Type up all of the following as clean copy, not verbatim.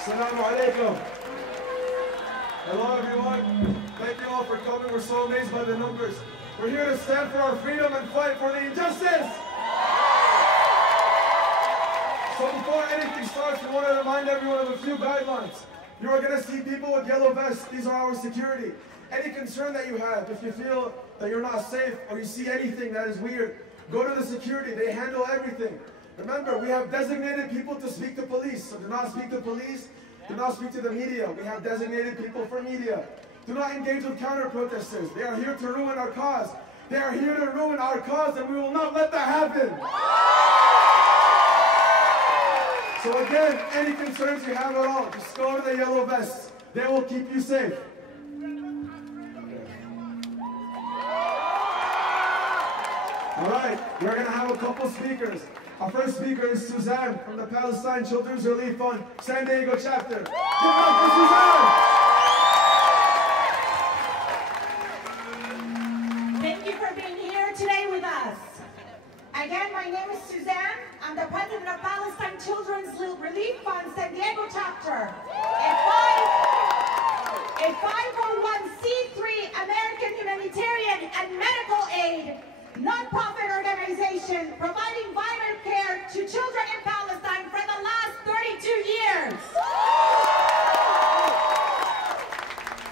Assalamu alaikum. Hello everyone. Thank you all for coming. We're so amazed by the numbers. We're here to stand for our freedom and fight for the injustice. So before anything starts, we want to remind everyone of a few guidelines. You are going to see people with yellow vests. These are our security. Any concern that you have, if you feel that you're not safe or you see anything that is weird, go to the security. They handle everything. Remember, we have designated people to speak to police. So do not speak to police. Do not speak to the media. We have designated people for media. Do not engage with counter-protesters. They are here to ruin our cause. They are here to ruin our cause, and we will not let that happen. So again, any concerns you have at all, just go to the yellow vests. They will keep you safe. All right, we're going to have a couple speakers. Our first speaker is Suzanne from the Palestine Children's Relief Fund, San Diego chapter. Give it up for Suzanne! Thank you for being here today with us. Again, my name is Suzanne. I'm the president of Palestine Children's Relief Fund, San Diego chapter. A 501c3 American humanitarian and medical aid non-profit organization providing vital care to children in Palestine for the last 32 years.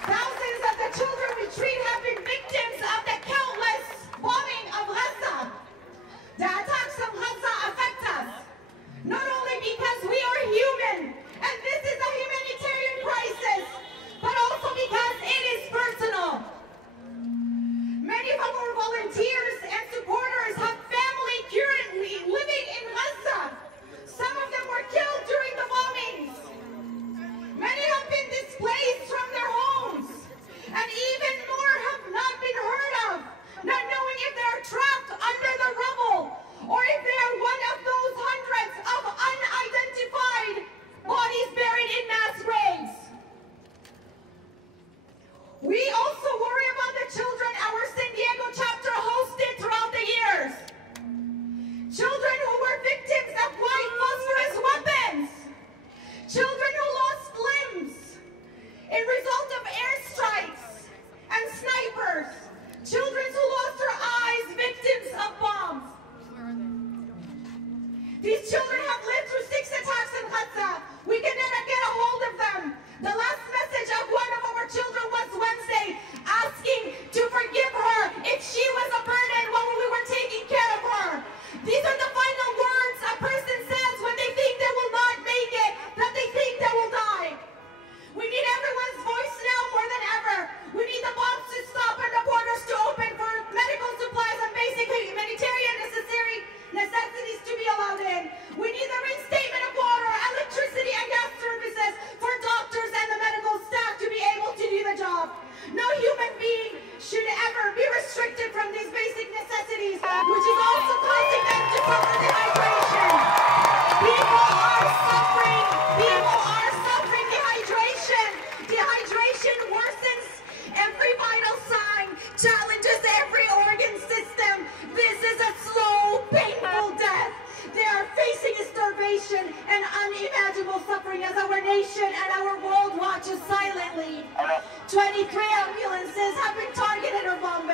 Thousands of the children we treat have been victims of the countless bombing of Gaza. The attacks of Gaza affect us, not only because we are human, and this is a humanitarian crisis, but also because it is personal. Many of our volunteers and supporters have family currently living in Gaza. Some of them were killed during the bombings. Many have been displaced from their homes, and even more have not been heard of, not knowing if they are trapped under the rubble or if they are one of those hundreds of unidentified bodies buried in mass graves. We also worry about the children our San Diego chapter hosted throughout the years. Children who were victims of white phosphorus weapons. Children who lost limbs in result of airstrikes and snipers. Children who lost their eyes, victims of bombs. These children have lived through 6 attacks in Gaza. We cannot get a hold of them. The last message of one of our children was Wednesday, asking to forgive her if she was a burden while we were taking care of her. These are the final words a person says when they think they will not make it, that they think they will die. We need everyone's voice now more than ever. We need the bombs to stop and the borders to open for medical supplies and basic humanitarian necessities to be allowed in. We need the reinstatement of water, electricity, and gas services for doctors and the medical staff to be able to do the job. No human being should ever be restricted from these basic necessities, which is also causing them to suffer dehydration. People are suffering. People are suffering dehydration. Dehydration worsens every vital sign, challenges every organ system. This is a slow, painful death. They are facing starvation and unimaginable suffering as our nation and our world watches silently. 23 ambulances have been targeted or bombed.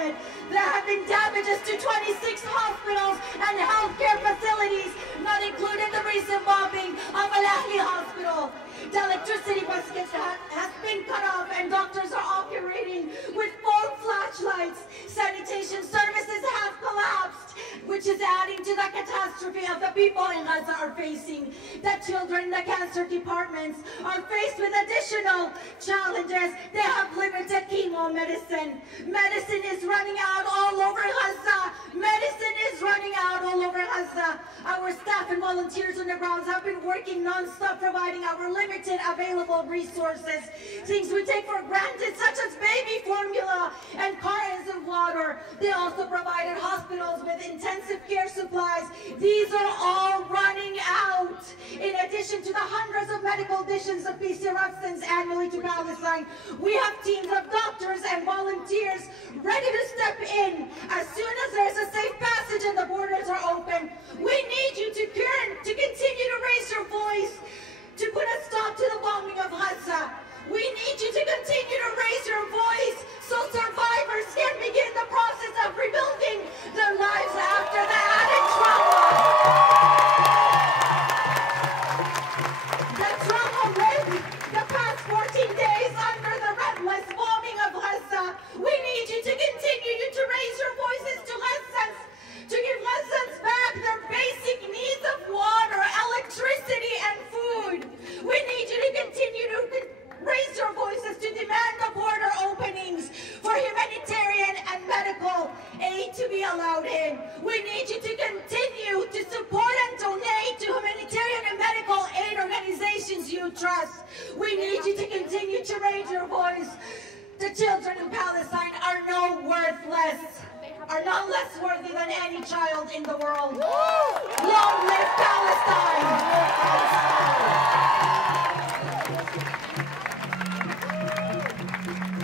There have been damages to 26 hospitals and healthcare facilities, not including the recent bombing of Al-Ahli Hospital. The electricity baskets has been cut off and doctors are operating with 4 flashlights. Sanitation services have collapsed, which is adding to the catastrophe of the people in Gaza are facing. The children in the cancer departments are faced with additional challenges. They have limited chemo medicine. Medicine is running out all over Gaza. Medicine is running out all over Gaza. Our staff and volunteers on the grounds have been working non-stop providing our limited available resources. Things we take for granted such as baby formula and cartons of water. They also provided hospitals with intensive care supplies. These are all running out. In addition to the hundreds of medical additions of PCRF sends annually to Palestine, we have teams of doctors and volunteers ready to step in as soon as there's a safe passage and the borders are open. We need you to continue to raise your voice, to put a stop to the bombing you trust. We need you to continue to raise your voice. The children in Palestine are no less worthy than any child in the world. Long live Palestine!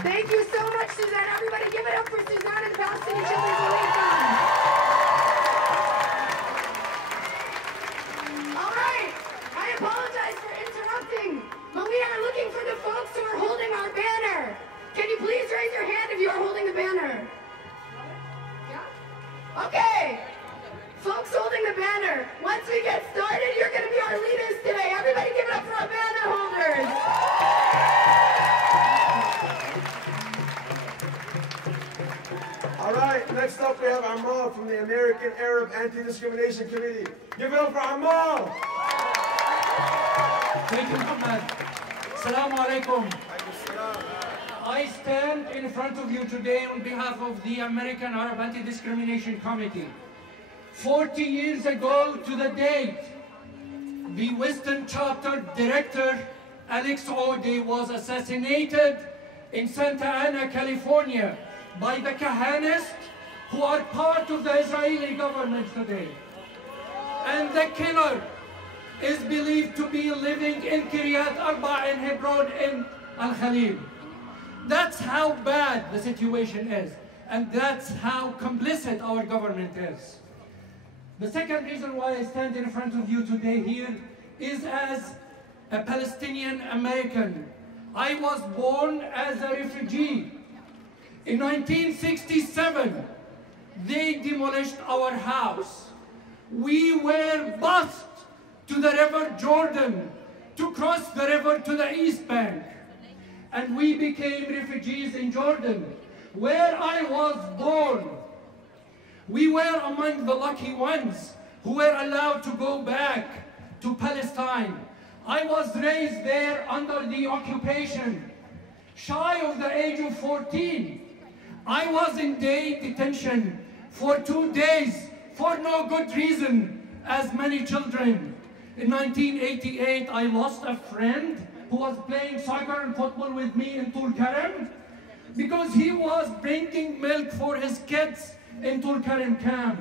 Thank you so much, Suzanne. Everybody give it up for Suzanne and Palestinian Children's Liaison. All right, I apologize for interrupting, but we are looking for the folks who are holding our banner. Can you please raise your hand if you are holding the banner? Yeah? Okay. Folks holding the banner, once we get started, you're going to be our leaders today. Everybody give it up for our banner holders. All right, next up we have Amal from the American Arab Anti-Discrimination Committee. Give it up for Amal! Thank you, Muhammad. Assalamu alaikum. I stand in front of you today on behalf of the American Arab Anti-Discrimination Committee. 40 years ago to the date, the Western Chapter Director, Alex Ode, was assassinated in Santa Ana, California, by the Kahanists who are part of the Israeli government today. And the killer is believed to be living in Kiryat Arba in Hebron in Al-Khalil. That's how bad the situation is, and that's how complicit our government is. The second reason why I stand in front of you today here is as a Palestinian American. I was born as a refugee. In 1967, they demolished our house. We were bused to the River Jordan to cross the river to the East Bank. And we became refugees in Jordan, where I was born. We were among the lucky ones who were allowed to go back to Palestine. I was raised there under the occupation, shy of the age of 14. I was in day detention for 2 days for no good reason, as many children. In 1988, I lost a friend who was playing soccer and football with me in Tulkarem because he was bringing milk for his kids in Tulkarem camp.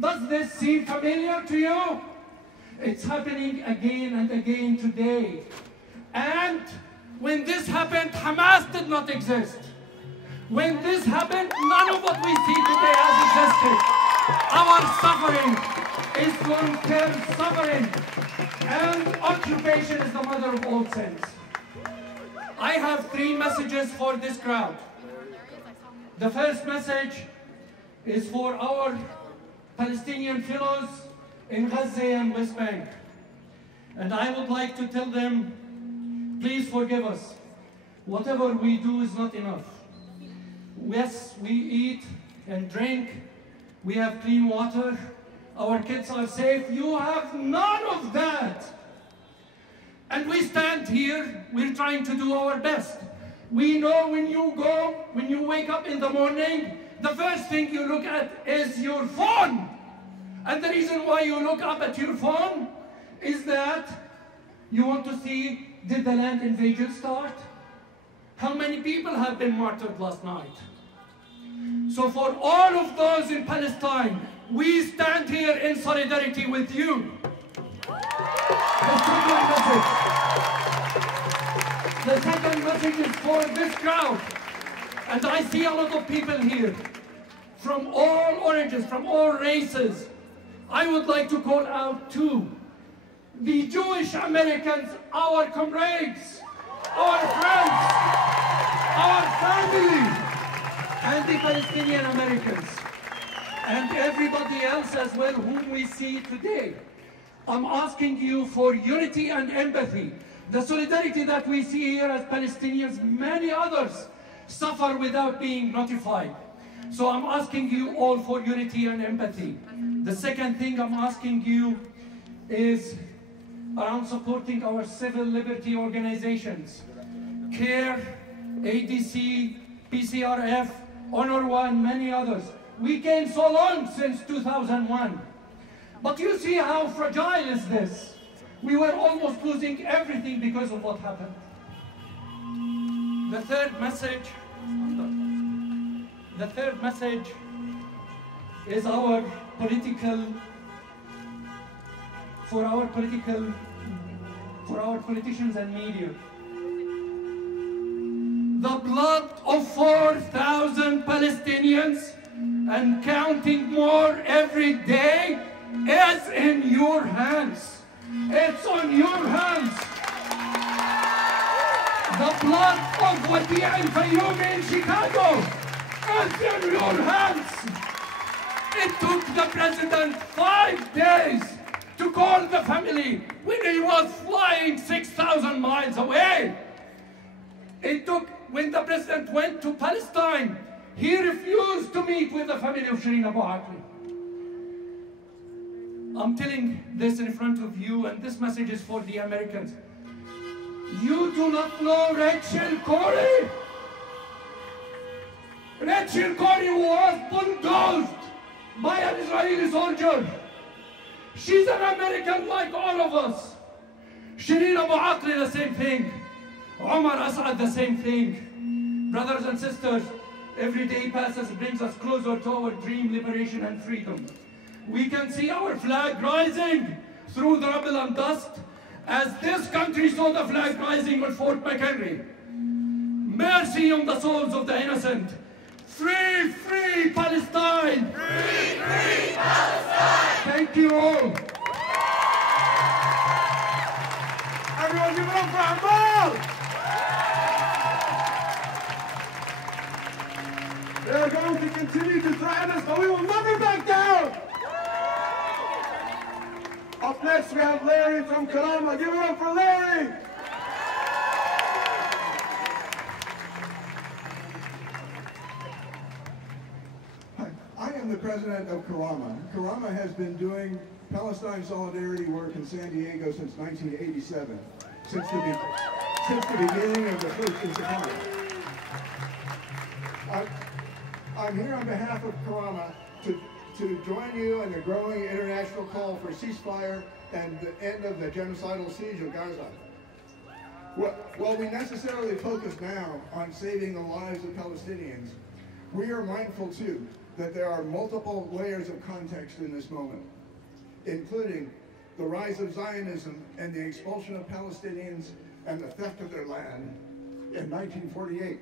Does this seem familiar to you? It's happening again and again today. And when this happened, Hamas did not exist. When this happened, none of what we see today has existed. Our suffering is long-term suffering, and occupation is the mother of all sins. I have 3 messages for this crowd. The first message is for our Palestinian fellows in Gaza and West Bank. And I would like to tell them, please forgive us. Whatever we do is not enough. Yes, we eat and drink. We have clean water. Our kids are safe. You have none of that. And we stand here, we're trying to do our best. We know when you wake up in the morning, the first thing you look at is your phone. And the reason why you look up at your phone is that you want to see, did the land invasion start? How many people have been martyred last night? So for all of those in Palestine, we stand here in solidarity with you. The second message is for this crowd. And I see a lot of people here from all origins, from all races. I would like to call out 2. The Jewish Americans, our comrades, our friends, our family, and the Palestinian Americans, and everybody else as well whom we see today. I'm asking you for unity and empathy. The solidarity that we see here as Palestinians, many others suffer without being notified. So I'm asking you all for unity and empathy. The second thing I'm asking you is around supporting our civil liberty organizations. CARE, ADC, PCRF, Honor One, many others. We came so long since 2001. But you see how fragile is this? We were almost losing everything because of what happened. The third message is for our politicians and media. The blood of 4,000 Palestinians and counting more every day is in your hands. It's on your hands. The blood of Wadia and Fayoumi in Chicago is in your hands. It took the president 5 days to call the family when he was flying 6,000 miles away. When the president went to Palestine, he refused to meet with the family of Shireen Abu Akleh. I'm telling this in front of you, and this message is for the Americans. You do not know Rachel Corrie. Rachel Corrie was bulldozed by an Israeli soldier. She's an American like all of us. Shireen Abu Akleh, the same thing. Omar Asad, the same thing. Brothers and sisters, every day passes brings us closer to our dream, liberation and freedom. We can see our flag rising through the rubble and dust as this country saw the flag rising on Fort McHenry. Mercy on the souls of the innocent. Free, free Palestine! Free, free Palestine! Thank you all. Everyone give it up for Amal! They are going to continue to threaten us, but we will never back down! Up next, we have Larry from Karama. Give it up for Larry! Hi, I am the president of Karama. Karama has been doing Palestine solidarity work in San Diego since 1987, since the beginning of the first Intifada. I'm here on behalf of Karama to join you in the growing international call for ceasefire and the end of the genocidal siege of Gaza. While we necessarily focus now on saving the lives of Palestinians, we are mindful too that there are multiple layers of context in this moment, including the rise of Zionism and the expulsion of Palestinians and the theft of their land in 1948,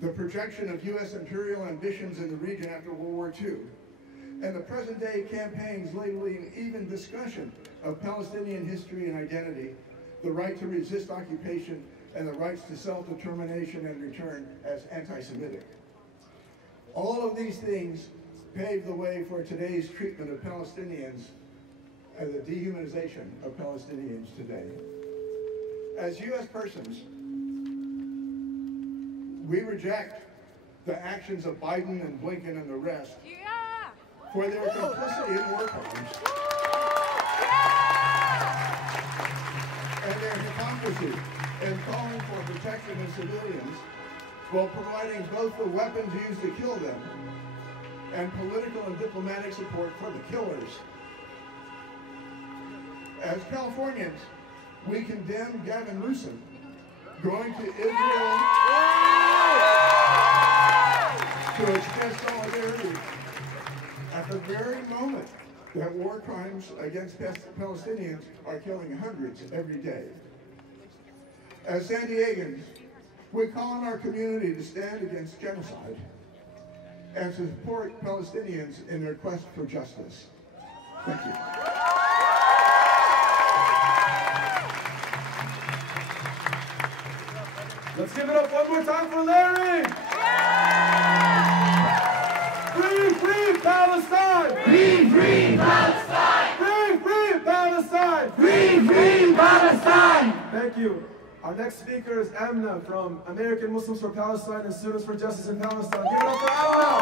the projection of U.S. imperial ambitions in the region after World War II, and the present-day campaigns labeling even discussion of Palestinian history and identity, the right to resist occupation, and the rights to self-determination and return as anti-Semitic. All of these things pave the way for today's treatment of Palestinians and the dehumanization of Palestinians today. As U.S. persons, we reject the actions of Biden and Blinken and the rest for their complicity in war crimes and their hypocrisy in calling for protection of civilians while providing both the weapons used to kill them and political and diplomatic support for the killers. As Californians, we condemn Gavin Newsom going to Israel to express solidarity at the very moment that war crimes against Palestinians are killing hundreds every day. As San Diegans, we call on our community to stand against genocide and support Palestinians in their quest for justice. Thank you. Let's give it up one more time for Larry! Free, free Palestine! Free, free Palestine! Free, free Palestine! Free, free Palestine! Thank you. Our next speaker is Amna from American Muslims for Palestine and Students for Justice in Palestine. Give it up for Amna!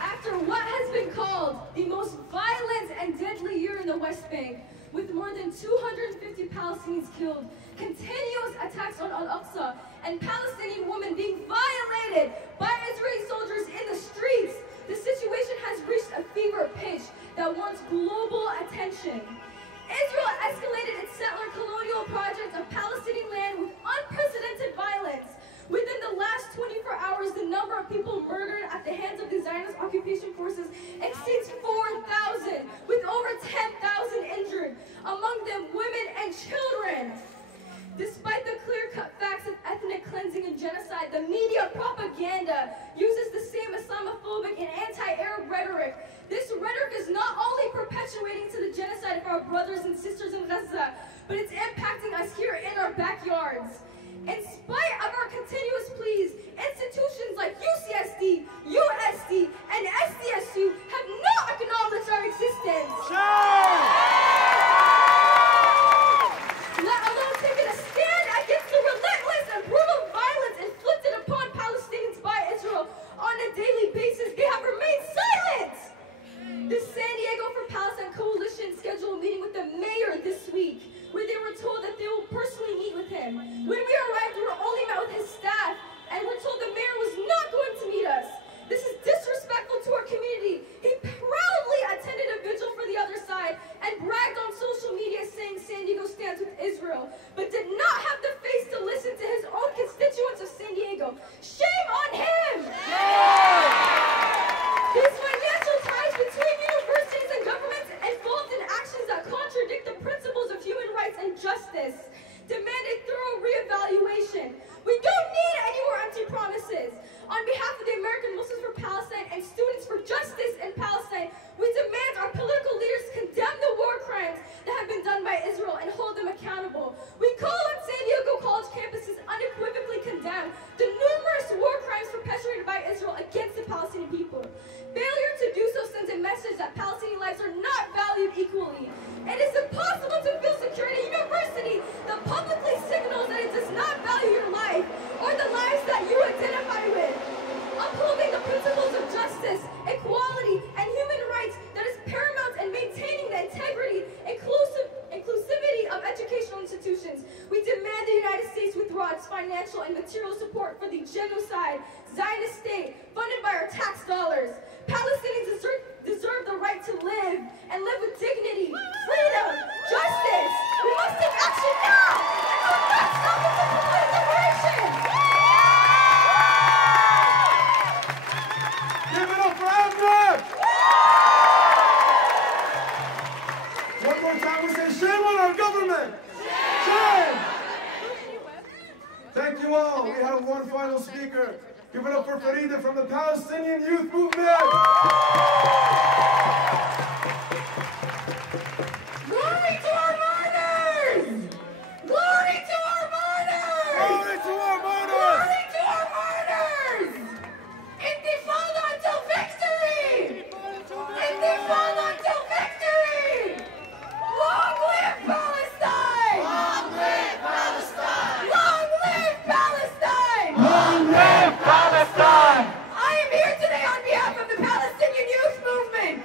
After what has been called the most violent and deadly year in the West Bank, with more than 250 Palestinians killed, continuous attacks on Al-Aqsa, and Palestinian women being violated by Israeli soldiers in the streets, the situation has reached a fever that wants global attention. Israel escalated its settler colonial project of Palestinian land with unprecedented violence. Within the last 24 hours, the number of people murdered at the hands of the Zionist occupation forces exceeds 4,000, with over 10,000 injured, among them women and children. Despite the clear-cut facts of ethnic cleansing and genocide, the media propaganda uses the same Islamophobic and anti-Arab rhetoric. This rhetoric is not only perpetuating to the genocide of our brothers and sisters in Gaza, but it's impacting us here in our backyards. In spite of our continuous pleas, institutions like UCSD, USD, and SDSU have not acknowledged our existence. Let alone taken a stand against the relentless and brutal violence inflicted upon Palestinians by Israel on a daily basis. They have remained silent. The San Diego for Palestine Coalition scheduled a meeting with the mayor this week, where they were told that they will personally meet with him. When we arrived, we were only met with his staff, and we're told the mayor was not going to meet us. This is disrespectful to our community. He proudly attended a vigil for the other side and bragged on social media saying San Diego stands with Israel, but did not have the face to listen to his own constituents of San Diego. Shame on him! These financial ties between universities and governments involved in actions that contradict the principles of human rights and justice demand a thorough reevaluation. We don't need any more empty promises. On behalf of the American Muslims for Palestine and Students for Justice in Palestine, we demand our political leaders condemn the war crimes that have been done by Israel and hold them accountable. We call on San Diego College campuses unequivocally condemn the numerous war crimes perpetrated by Israel against the Palestinian people. Failure to do so sends a message that Palestinian lives are not valued equally. It is impossible to feel secure at a university that publicly signals that it does not value your life or the lives that you identify with. Upholding the principles of justice, equality, and human rights that is paramount in maintaining the integrity, inclusivity of educational institutions. We demand the United States withdraw its financial and material support for the genocide, Zionist state, funded by our tax dollars. Palestinians deserve the right to live and live with dignity, freedom, justice. We must take action now, and we will not stop until complete liberation. Give it up for Abner! One more time we say shame on our government! Shame! Thank you all. We have one final speaker. Give it up for Farida from the Palestinian Youth Movement! Glory to our martyrs! Glory to our martyrs! Glory to our martyrs! Glory to our martyrs! Intifada until victory! Intifada until victory! Long live Palestine! Long live Palestine! Long live Palestine! Long live Palestine! I am here today on behalf of the Palestinian Youth Movement.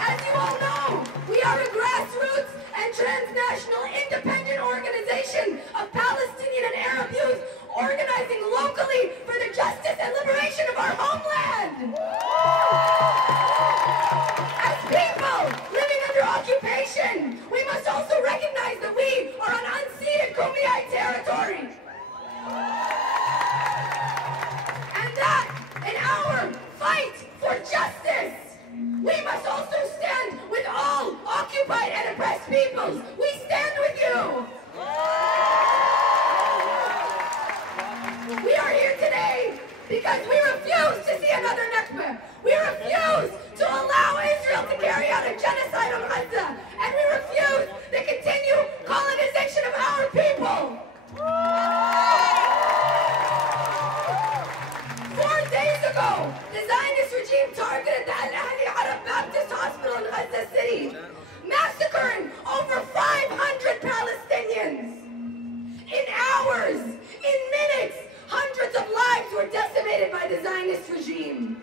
As you all know, we are a grassroots and transnational independent organization of Palestinian and Arab youth organizing locally for the justice and liberation of our homeland. As people living under occupation, we must also recognize that we are on unceded Kumeyaay territory. And that in our fight for justice, we must also stand with all occupied and oppressed peoples. We stand with you. We are here today because we refuse to see another Nakba. We refuse to allow Israel to carry out a genocide on Gaza. And we refuse the continued colonization of our people. 4 days ago, the Zionist regime targeted the Al-Ahli Arab Baptist Hospital in Gaza City, massacring over 500 Palestinians. In hours, in minutes, hundreds of lives were decimated by the Zionist regime.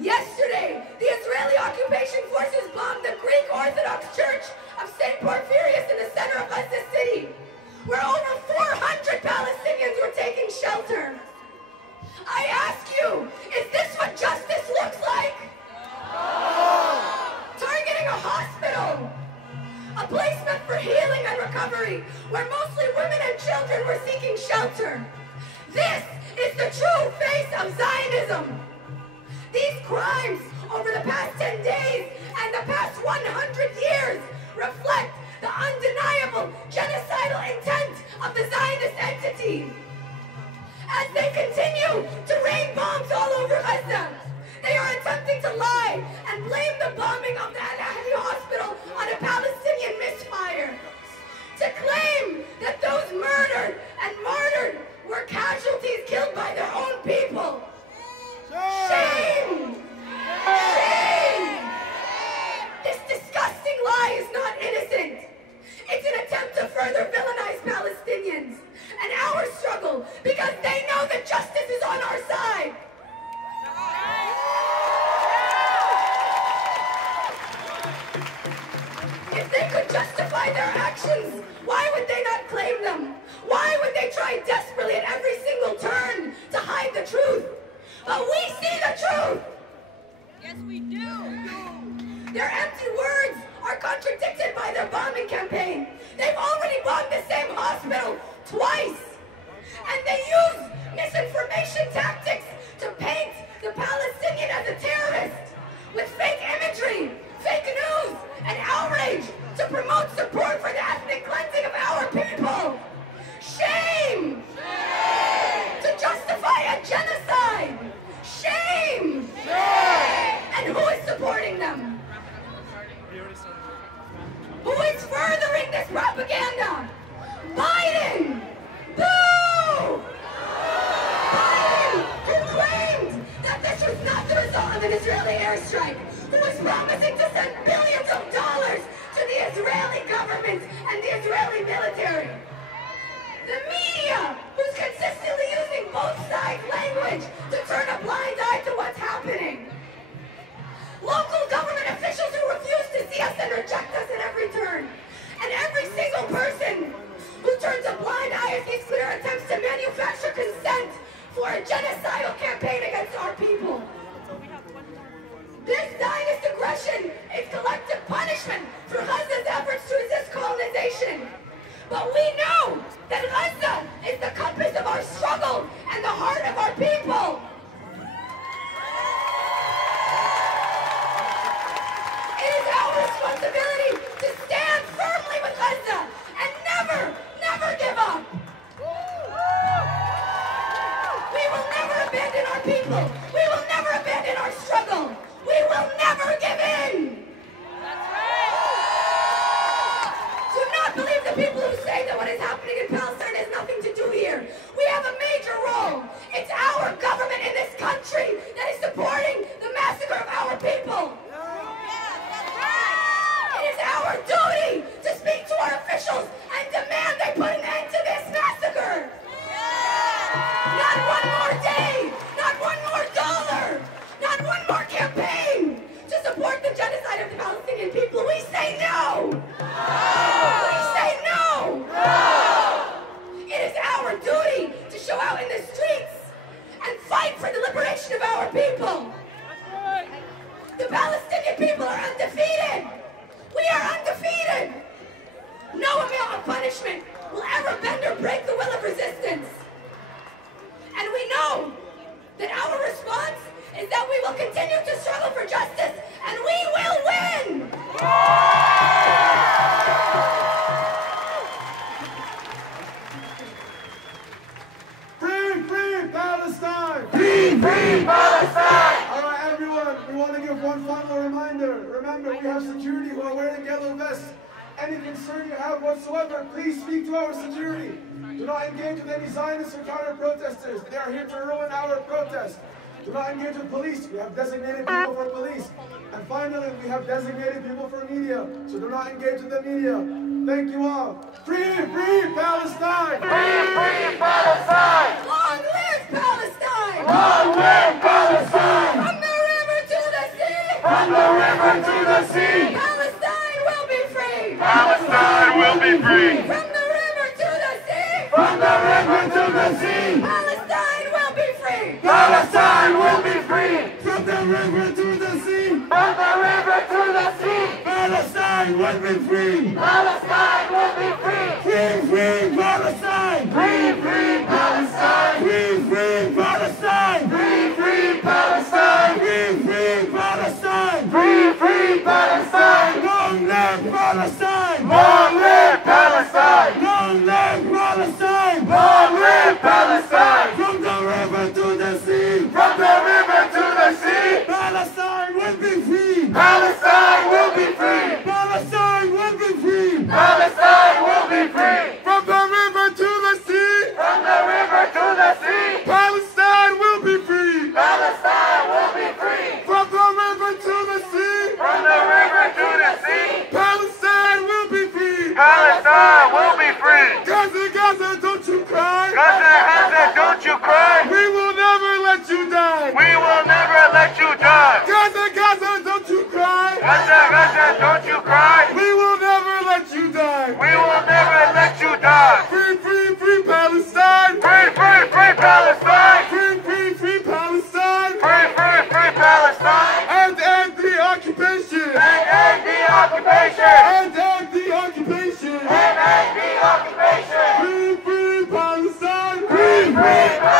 Yesterday, the Israeli occupation forces bombed the Greek Orthodox Church of St. Porphyrius in the center of Gaza City, where over 400 Palestinians were taking shelter. I ask you, is this what justice recovery, where mostly women and children were seeking shelter. This is the true face of Zionism. These crimes over the past 10 days and the past 100 years reflect the undeniable genocidal intent of the Zionist entity. As they continue to rain bombs all over Gaza, they are attempting to lie and blame the bombing of the Al-Ahli hospital on a Palestinian misfire. To claim that those murdered and martyred were casualties killed by their own people. Shame! Shame! This disgusting lie is not innocent. It's an attempt to further villainize Palestinians and our struggle because they know that justice is on our side. If they could justify their actions, why would they not claim them? Why would they try desperately at every single turn to hide the truth? But we see the truth! Yes, we do! Their empty words are contradicted by their bombing campaign. They've already bombed the same hospital twice. And they use misinformation tactics to paint the Palestinian as a terrorist with fake imagery, fake news, and outrage to promote support for the ethnic cleansing of our people. Shame! Shame! To justify a genocide. Shame! Shame! And who is supporting them? Who is furthering this propaganda? Biden! Boo! Biden, who claimed that this was not the result of an Israeli airstrike, who was promising to send billions of dollars to the Israeli government and the Israeli military. The media, who's consistently using both sides' language to turn a blind eye to what's happening. Local government officials who refuse to see us and reject us at every turn. And every single person who turns a blind eye at these clear attempts to manufacture consent for a genocidal campaign against our people. This Zionist aggression is collective punishment for Gaza's efforts to resist colonization. But we know that Gaza is the compass of our struggle and the heart of our people. It is our responsibility to stand firmly with Gaza and never, never give up. We will never abandon our people. We will never abandon our struggle. We will never give in. That's right. Do not believe the people who say that what is happening in Palestine has nothing to do here. We have a major role. It's our government in this country that is supporting the massacre of our people. It is our duty to speak to our officials and demand they put an end to this massacre. Not one more day, not one more dollar, not one more campaign to support the genocide of the Palestinian people. We say no. We say no. It is our duty to show out in the streets and fight for the liberation of our people. The Palestinian people are undefeated. We are undefeated. No amount of punishment will ever bend or break the will of resistance. And we know that our response is that we will continue to struggle for justice, and we will win! Free, free Palestine! Free, free Palestine! All right, everyone, we want to give one final reminder. Remember, we have security who are wearing yellow vests. Any concern you have whatsoever, please speak to our security. Do not engage with any Zionists or counter-protesters. They are here to ruin our protest. Do not engage with police. We have designated people for police. And finally, we have designated people for media. So do not engage with the media. Thank you all. Free, free Palestine! Free, free Palestine! Long live Palestine! Long live Palestine! From the river to the sea! From the river to the sea! Palestine will be free! Palestine will be free! From the river to the sea! From the river to the sea! Palestine will be free! Palestine will be free! From the river to the sea! From the river to the sea! Palestine will be free. Palestine will be free. Free, free Palestine. Free, free Palestine. Free, free Palestine. Free, free Palestine. Free, free Palestine. Free, free Palestine. Long live Palestine. Long live Palestine. Long live Palestine. Long live Palestine. From the river to the sea. From the river to the sea. Palestine will be free. Palestine will be free. Palestine will be free. Palestine will be free. From the river to the sea. From the river to the sea. Palestine will be free. Palestine will be free. From the river to the sea. From the river to the sea. Palestine will be free. Palestine will be free. Gaza, Gaza, don't you cry. Gaza, Gaza, don't you cry. We will never let you die. We will never let you die. Gaza, Gaza, don't you cry. Gaza, Gaza, don't you cry. We will never let you die. We will never let you die. Free, free, free Palestine. Free, free, free Palestine. Free, free, free Palestine. Free, free, free Palestine. And end the occupation. And end the occupation. And end the occupation. And end the occupation. Free, free Palestine. Free, free Palestine.